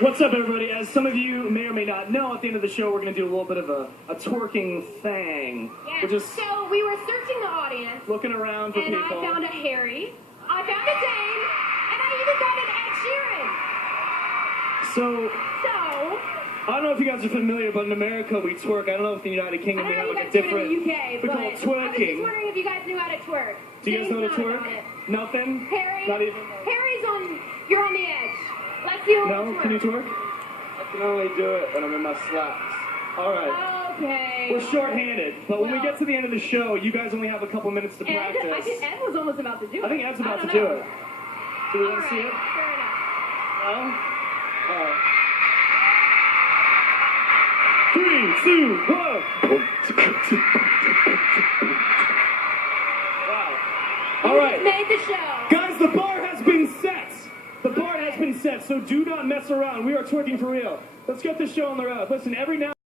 What's up, everybody? As some of you may or may not know, at the end of the show, we're going to do a little bit of a twerking thing. Yeah, We're just so we were searching the audience. looking around for people. And I found a Harry. I found a Zayn. And I even found an Ed Sheeran. So, So, I don't know if you guys are familiar, but in America, we twerk. I don't know if in the United I Kingdom don't we know have if you like a guys do it different... in the UK, we but call it I was twerking. just wondering if you guys knew how to twerk. Do you guys know how to Zayn's not twerk? on it. Nothing? Harry, Not even... Harry's on, you're on the edge. Let's see what No? Can you twerk? I can only do it when I'm in my slacks. All right. Okay. We're short-handed, but when we Well- get to the end of the show, you guys only have a couple minutes to practice. Ed was almost about to do it. I think Ed's about to don't do know. it. Do we All want to see right, it? fair enough. No? All right. 3, 2, 1. Wow. All right. Made the show. Guys, the bar has been set. The bar has been set, so do not mess around. We are twerking for real. Let's get this show on the road. Listen, every now